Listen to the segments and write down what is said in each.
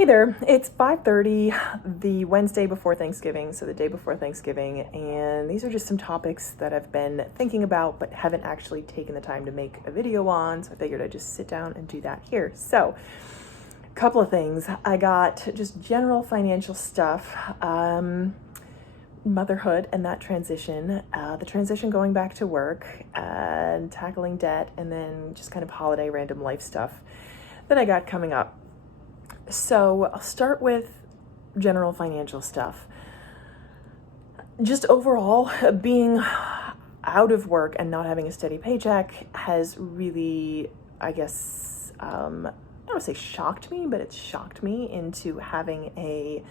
Hey there, it's 5:30, the Wednesday before Thanksgiving, so the day before Thanksgiving, and these are just some topics that I've been thinking about but haven't actually taken the time to make a video on, so I figured I'd just sit down and do that here. So, a couple of things. I got just general financial stuff, motherhood and that transition, the transition going back to work, and tackling debt, and then just kind of holiday random life stuff that I got coming up. So I'll start with general financial stuff. Just overall, being out of work and not having a steady paycheck has really, I guess, I don't want to say shocked me, but it's shocked me into having a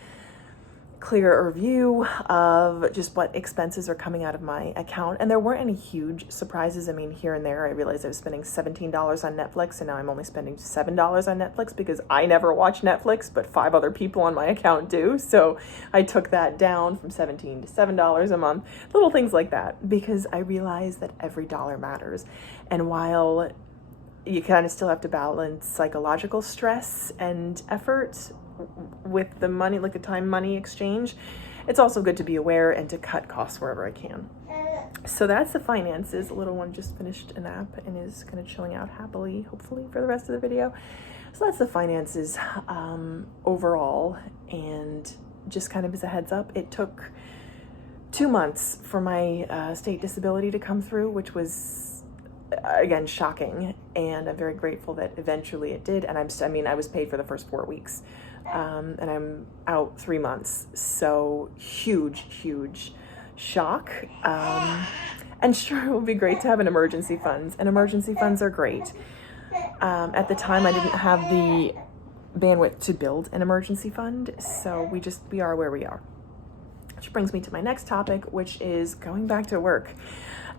clearer view of just what expenses are coming out of my account. And there weren't any huge surprises. I mean, here and there, I realized I was spending $17 on Netflix, and now I'm only spending $7 on Netflix because I never watch Netflix, but 5 other people on my account do. So I took that down from $17 to $7 a month, little things like that, because I realized that every dollar matters. And while you kind of still have to balance psychological stress and effort with the money, like the time money exchange, it's also good to be aware and to cut costs wherever I can. So that's the finances. The little one just finished a nap and is kind of chilling out happily, hopefully, for the rest of the video. So that's the finances overall. And just kind of as a heads up, it took 2 months for my state disability to come through, which was, again, shocking. And I'm very grateful that eventually it did. And I was paid for the first 4 weeks. And I'm out 3 months. So huge shock. And sure, it would be great to have an emergency funds, and emergency funds are great. At the time, I didn't have the bandwidth to build an emergency fund. So we are where we are. Which brings me to my next topic, which is going back to work.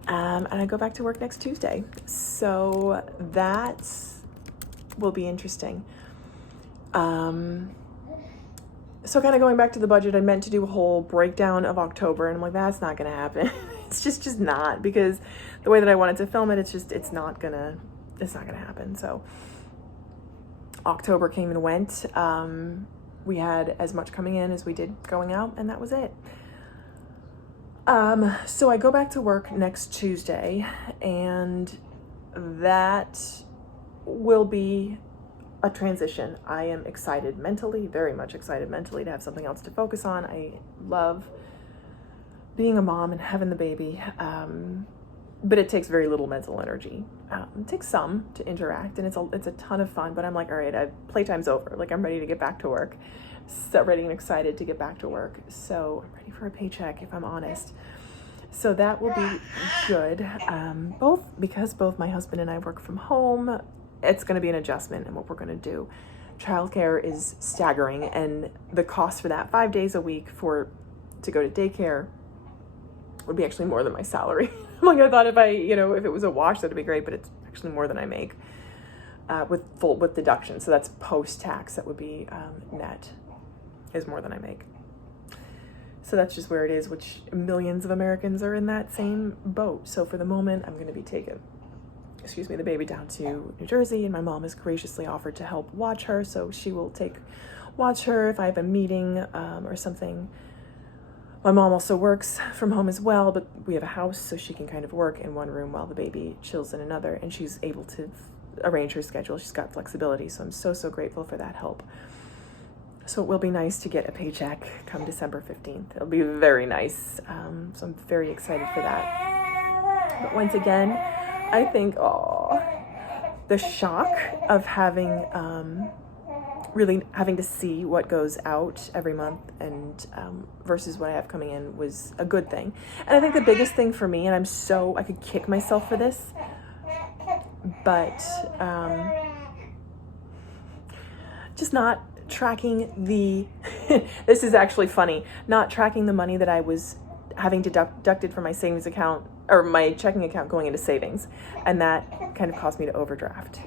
And I go back to work next Tuesday. So that will be interesting. So kind of going back to the budget, I meant to do a whole breakdown of October, and I'm like, that's not going to happen. It's just not, because the way that I wanted to film it, it's not gonna happen. So October came and went. We had as much coming in as we did going out, and that was it. So I go back to work next Tuesday, and that will be a transition. I am excited mentally, very much excited mentally, to have something else to focus on. I love being a mom and having the baby, but it takes very little mental energy. It takes some to interact, and it's a ton of fun, but I'm like, all right, playtime's over. Like, I'm ready to get back to work. So ready and excited to get back to work. So I'm ready for a paycheck, if I'm honest. So that will be good. Because both my husband and I work from home, it's going to be an adjustment in what we're going to do. Childcare is staggering, and the cost for that 5 days a week to go to daycare would be actually more than my salary. Like, I thought if it was a wash, that'd be great, but it's actually more than I make with deduction. So that's post-tax. That would be net is more than I make. So that's just where it is, which millions of Americans are in that same boat. So for the moment, I'm going to be taking the baby down to New Jersey, and my mom has graciously offered to help watch her, so she will watch her if I have a meeting or something. My mom also works from home as well, but we have a house, so she can kind of work in one room while the baby chills in another, and she's able to arrange her schedule. She's got flexibility, so I'm so grateful for that help. So it will be nice to get a paycheck come December 15th. It'll be very nice, so I'm very excited for that. But once again, I think, the shock of really having to see what goes out every month and versus what I have coming in was a good thing. And I think the biggest thing for me, and I could kick myself for this, but just not tracking this is actually funny, not tracking the money that I was having deducted from my savings account or my checking account going into savings, and that kind of caused me to overdraft,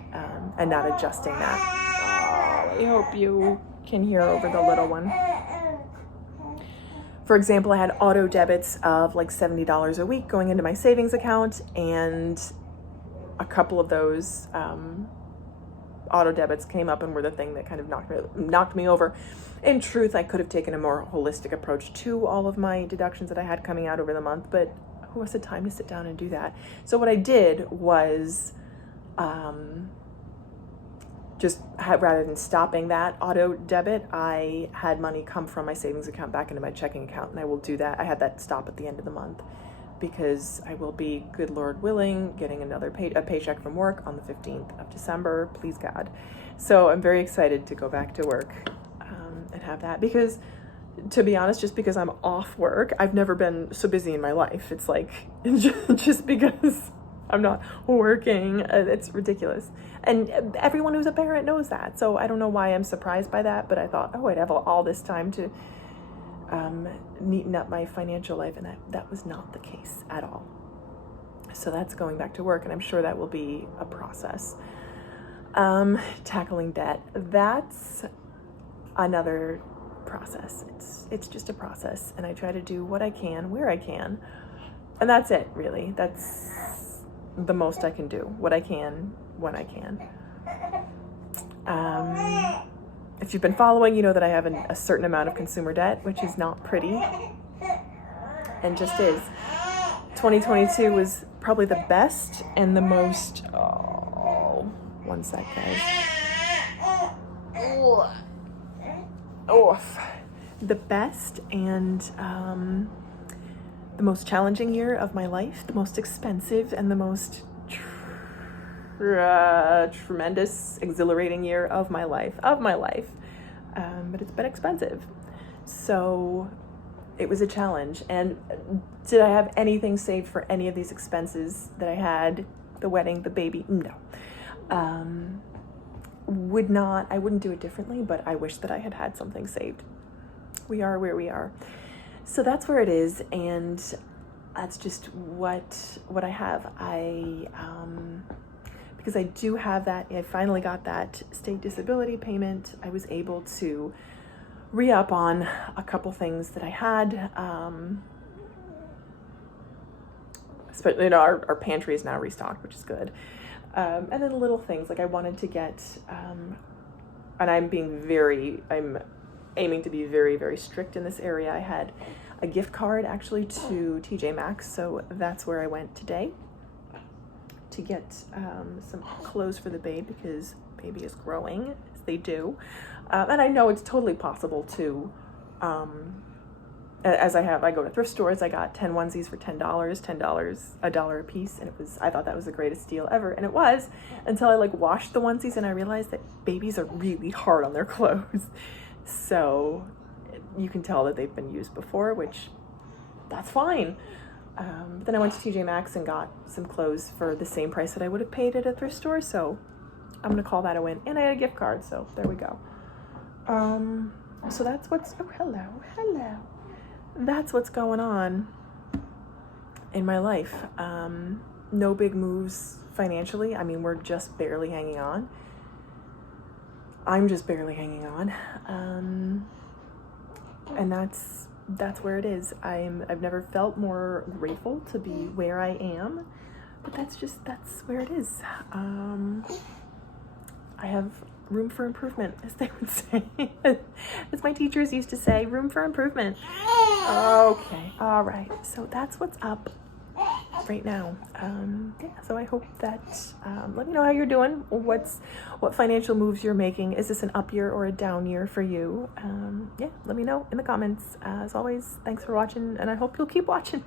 and not adjusting that. I hope you can hear over the little one. For example, I had auto debits of like $70 a week going into my savings account, and a couple of those auto debits came up and were the thing that kind of knocked me over. In truth, I could have taken a more holistic approach to all of my deductions that I had coming out over the month, but who has the time to sit down and do that? So what I did was rather than stopping that auto debit, I had money come from my savings account back into my checking account, and I will do that. I had that stop at the end of the month because I will be, good Lord willing, getting a paycheck from work on the 15th of December, please God. So I'm very excited to go back to work and have that, because to be honest, just because I'm off work, I've never been so busy in my life. It's like, just because I'm not working, it's ridiculous. And everyone who's a parent knows that. So I don't know why I'm surprised by that, but I thought, oh, I'd have all this time to neaten up my financial life, and that was not the case at all. So that's going back to work, and I'm sure that will be a process. Tackling debt, that's another process. It's just a process, and I try to do what I can where I can, and that's it, really. That's the most I can do, what I can when I can. If you've been following, you know that I have a certain amount of consumer debt, which is not pretty, and just is. 2022 was probably the best and the most, one sec, guys. The best and the most challenging year of my life, the most expensive and the most tremendous, exhilarating year of my life. But it's been expensive. So it was a challenge. And did I have anything saved for any of these expenses that I had? The wedding, the baby? No. I wouldn't do it differently, but I wish that I had had something saved. We are where we are. So that's where it is, and that's just what I have. Because I do have that, I finally got that state disability payment. I was able to re-up on a couple things that I had. Especially, our pantry is now restocked, which is good. And then little things, like I wanted to get, and I'm aiming to be very, very strict in this area. I had a gift card actually to TJ Maxx, so that's where I went today to get some clothes for the babe, because baby is growing, as they do. And I know it's totally possible to, I go to thrift stores, I got 10 onesies for $10, $1 a piece, and I thought that was the greatest deal ever, and it was, until I washed the onesies and I realized that babies are really hard on their clothes. So you can tell that they've been used before, which that's fine. But then I went to TJ Maxx and got some clothes for the same price that I would have paid at a thrift store. So I'm going to call that a win. And I had a gift card. So there we go. So that's hello. That's what's going on in my life. No big moves financially. I mean, we're just barely hanging on. I'm just barely hanging on, and that's where it is. I've never felt more grateful to be where I am, but that's where it is. I have room for improvement, as they would say, as my teachers used to say, room for improvement. Okay, all right. So that's what's up right now. So I hope that let me know how you're doing. What financial moves you're making. Is this an up year or a down year for you? Let me know in the comments. As always, thanks for watching, and I hope you'll keep watching.